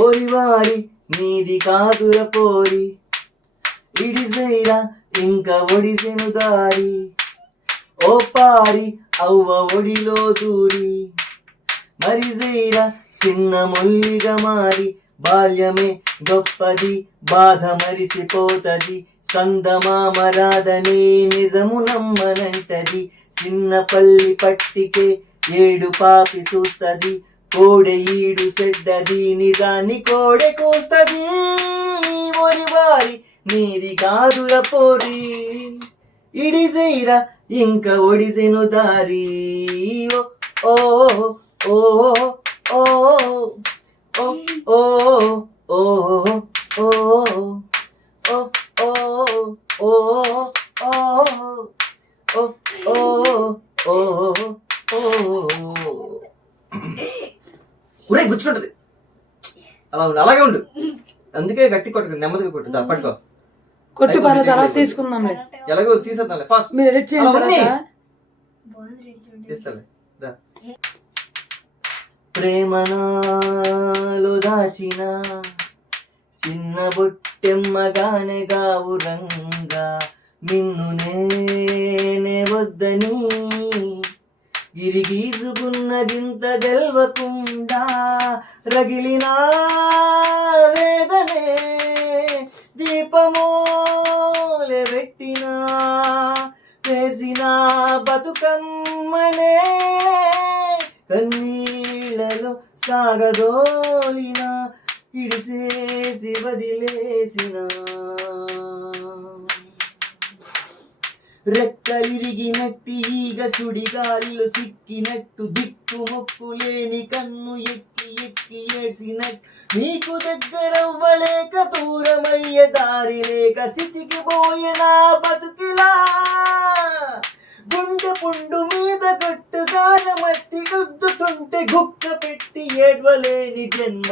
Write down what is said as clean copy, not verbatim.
ఓరివారి నీది కాదుర పోరి ఇడిసేరా ఇంకా ఒడిసెను దారి ఓ పారి అవ్వ ఒడిలో దూరి మరిసేరా చిన్న మొల్లిగా మారి బాల్యమే గొప్పది బాధ మరిసిపోతది సందమామరాదని నిజము నమ్మనంటది చిన్నపల్లి పట్టికే ఏడు పాపి చూస్తది కోడె ఈడు సెడ్డది నిజాన్ని కోడె కోస్తది ఒరివారి నీది కాదుల పోరి ఇడిసేరా ఇంకా ఒడిసెను దారి ఓ ఓ ఓ ఓ ఓ ఓ ఓ ఊరే గుచ్చుకుంటది అలా ఉండు అలాగే ఉండు అందుకే గట్టి కొట్టు నెమ్మదిగా కొట్టు పట్టుకో కొట్టు తర్వాత తీసుకుందాంలే ఎలాగో తీసేద్దాంలే ఫస్ట్ మీరు ఎడిట్ చేయండి తీస్తాలే ప్రేమనాలో దాచిన చిన్న బొట్టెమ్మగానే గావురంగా నిన్ను నేనే వద్దని గిరిగీసుకున్నదింత గెలవకుండా రగిలిన వేదనే దీపమోలే పెట్టిన పేర్చిన బతుకమ్మనే కన్నీళ్ళలో సాగదోలిన ఇడిసేసి వదిలేసిన రెక్కలిరిగినట్టి ఈగ సుడిగాలిలో సిక్కినట్టు దిక్కు మొక్కు లేని కన్ను ఎక్కి ఎక్కి ఏడ్చినట్టు నీకు దగ్గరవ్వలేక దూరమయ్యే దారి లేక సితికి పోయినా బతుకిలా గుండె పుండు మీద కొట్టు గారమట్టి గుద్దుతుంటే గుక్క పెట్టి ఏడ్వలేని జన్మ